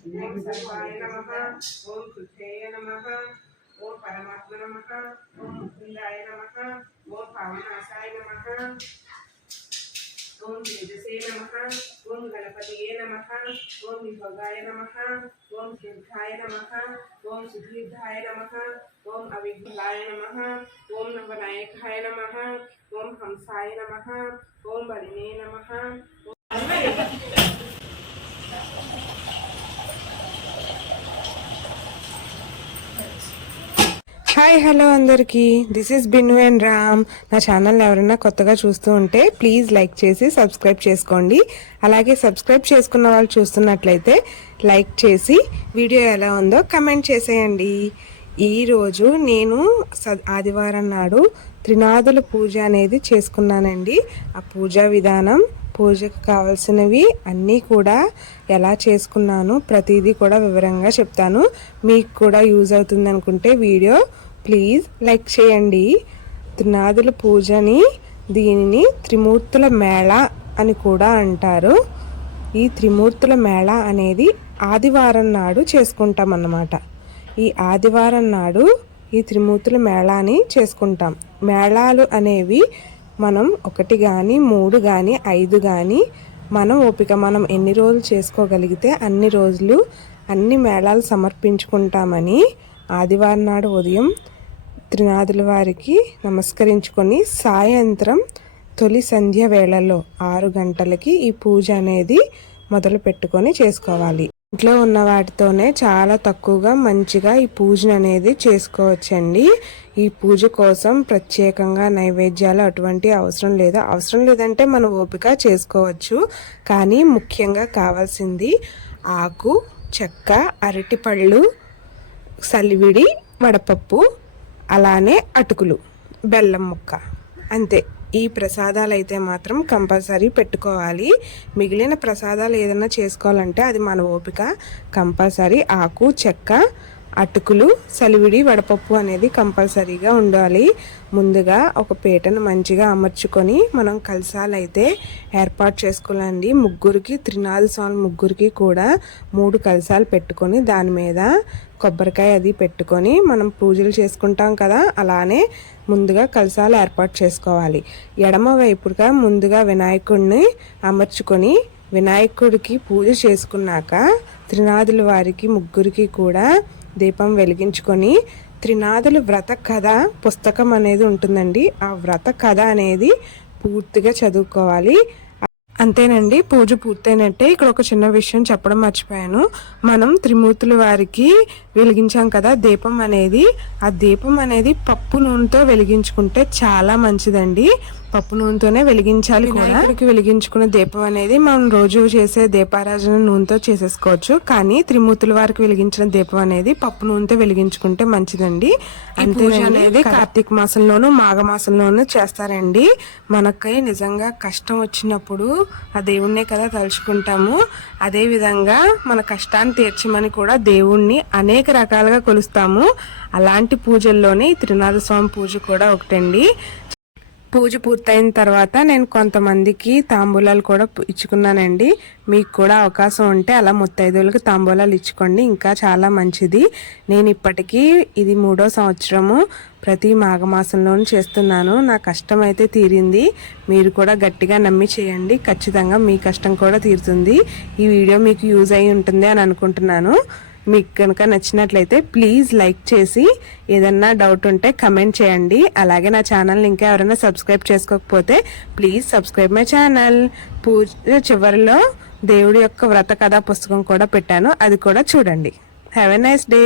ఓం సర్వాయ నమః. ఓం శుద్ధేయ నమః. ఓం పరమాత్మ నమః. ఓం ముకుందాయ నమః. ఓం పావనాశాయ నమః. ఓం తేజసే నమః. ఓం గణపతియే నమః. ఓం విభగాయ నమః. ఓం దీర్ఘాయ నమః. ఓం సుదీర్ఘాయ నమః. ఓం అవిఘ్నాయ నమః. ఓం నవనాయకాయ నమః. ఓం హంసాయ నమః. ఓం బలినే నమః. హాయ్ హలో అందరికీ, this is Binnu and Ram. నా ఛానల్ ఎవరైనా కొత్తగా చూస్తూ ఉంటే ప్లీజ్ లైక్ చేసి సబ్స్క్రైబ్ చేసుకోండి. అలాగే సబ్స్క్రైబ్ చేసుకున్న వాళ్ళు చూస్తున్నట్లయితే లైక్ చేసి వీడియో ఎలా ఉందో కమెంట్ చేసేయండి. ఈరోజు నేను ఆదివారం నాడు త్రినాదుల పూజ అనేది చేసుకున్నానండి. ఆ పూజా విధానం, పూజకు కావాల్సినవి అన్నీ కూడా ఎలా చేసుకున్నాను ప్రతిదీ కూడా వివరంగా చెప్తాను. మీకు కూడా యూజ్ అవుతుంది అనుకుంటే వీడియో ప్లీజ్ లైక్ చేయండి. త్రినాదుల పూజని, దీనిని త్రిమూర్తుల మేళ అని కూడా అంటారు. ఈ త్రిమూర్తుల మేళ అనేది ఆదివారం నాడు చేసుకుంటాం అన్నమాట. ఈ ఆదివారం నాడు ఈ త్రిమూర్తుల మేళాని చేసుకుంటాం. మేళాలు అనేవి మనం 1 కానీ 3 కానీ 5 కానీ మనం ఓపిక, మనం ఎన్ని రోజులు చేసుకోగలిగితే అన్ని రోజులు అన్ని మేళాలు సమర్పించుకుంటామని ఆదివారం నాడు ఉదయం త్రినాదుల వారికి నమస్కరించుకొని సాయంత్రం తొలి సంధ్య వేళల్లో 6 గంటలకి ఈ పూజ అనేది మొదలు పెట్టుకొని చేసుకోవాలి. ఇంట్లో ఉన్న వాటితోనే చాలా తక్కువగా మంచిగా ఈ పూజను అనేది చేసుకోవచ్చండి. ఈ పూజ కోసం ప్రత్యేకంగా నైవేద్యాలు అటువంటి అవసరం లేదంటే మనం ఓపిక చేసుకోవచ్చు. కానీ ముఖ్యంగా కావాల్సింది ఆకు, చెక్క, అరటిపళ్ళు, సలివిడి, వడపప్పు, అలానే అటుకులు, బెల్లం ముక్క, అంతే. ఈ ప్రసాదాలు అయితే మాత్రం కంపల్సరీ పెట్టుకోవాలి. మిగిలిన ప్రసాదాలు ఏదైనా చేసుకోవాలంటే అది మన ఓపిక. కంపల్సరీ ఆకు, చెక్క, అటుకులు, సలివిడి, వడపప్పు అనేది కంపల్సరీగా ఉండాలి. ముందుగా ఒక పీటను మంచిగా అమర్చుకొని మనం కలశాలు అయితే ఏర్పాటు చేసుకోవాలండి. ముగ్గురికి, త్రినాథ స్వామి ముగ్గురికి కూడా 3 కలశాలు పెట్టుకొని దాని మీద కొబ్బరికాయ అది పెట్టుకొని మనం పూజలు చేసుకుంటాం కదా, అలానే ముందుగా కలశాలు ఏర్పాటు చేసుకోవాలి. ఎడమ వైపుగా ముందుగా వినాయకుడిని అమర్చుకొని వినాయకుడికి పూజ చేసుకున్నాక త్రినాథుల వారికి ముగ్గురికి కూడా దీపం వెలిగించుకొని త్రినాదుల వ్రత కథ పుస్తకం అనేది ఉంటుందండి. ఆ వ్రత కథ అనేది పూర్తిగా చదువుకోవాలి. అంతేనండి, పూజ పూర్తయినట్టే. ఇక్కడ ఒక చిన్న విషయం చెప్పడం మర్చిపోయాను. మనం త్రిమూర్తుల వారికి వెలిగించాం కదా దీపం అనేది, ఆ దీపం అనేది పప్పు నూనెతో వెలిగించుకుంటే చాలా మంచిదండి. పప్పు నూనెతోనే వెలిగించాలి. వినాయకుడికి వెలిగించుకున్న దీపం అనేది మనం రోజు చేసే దీపారాజన నూనెతో చేసేసుకోవచ్చు. కానీ త్రిమూర్తుల వారికి వెలిగించిన దీపం అనేది పప్పు నూనెతో వెలిగించుకుంటే మంచిదండి. అంతే అనేది కార్తీక మాసంలోను మాఘమాసంలోను చేస్తారండి. మనకై నిజంగా కష్టం వచ్చినప్పుడు ఆ దేవుణ్ణే కదా తలుచుకుంటాము. అదే విధంగా మన కష్టాన్ని తీర్చమని కూడా దేవుణ్ణి అనేక రకాలుగా కొలుస్తాము. అలాంటి పూజల్లోనే ఈ త్రినాథ స్వామి పూజ కూడా ఒకటండి. పూజ పూర్తయిన తర్వాత నేను కొంతమందికి తాంబూలాలు కూడా ఇచ్చుకున్నానండి. మీకు కూడా అవకాశం ఉంటే అలా ముత్తైదువులకు తాంబూలాలు ఇచ్చుకోండి, ఇంకా చాలా మంచిది. నేను ఇప్పటికీ ఇది 3వ సంవత్సరము ప్రతి మాఘమాసంలోనూ చేస్తున్నాను. నా కష్టం అయితే తీరింది. మీరు కూడా గట్టిగా నమ్మి చేయండి, ఖచ్చితంగా మీ కష్టం కూడా తీరుతుంది. ఈ వీడియో మీకు యూజ్ అయి ఉంటుంది అని అనుకుంటున్నాను. మీకు కనుక నచ్చినట్లయితే ప్లీజ్ లైక్ చేసి ఏదన్నా డౌట్ ఉంటే కమెంట్ చేయండి. అలాగే నా ఛానల్ని ఇంకా ఎవరైనా సబ్స్క్రైబ్ చేసుకోకపోతే ప్లీజ్ సబ్స్క్రైబ్ మై ఛానల్. పూజ చివరిలో దేవుడి యొక్క వ్రత కథా పుస్తకం కూడా పెట్టాను, అది కూడా చూడండి. Have a nice day.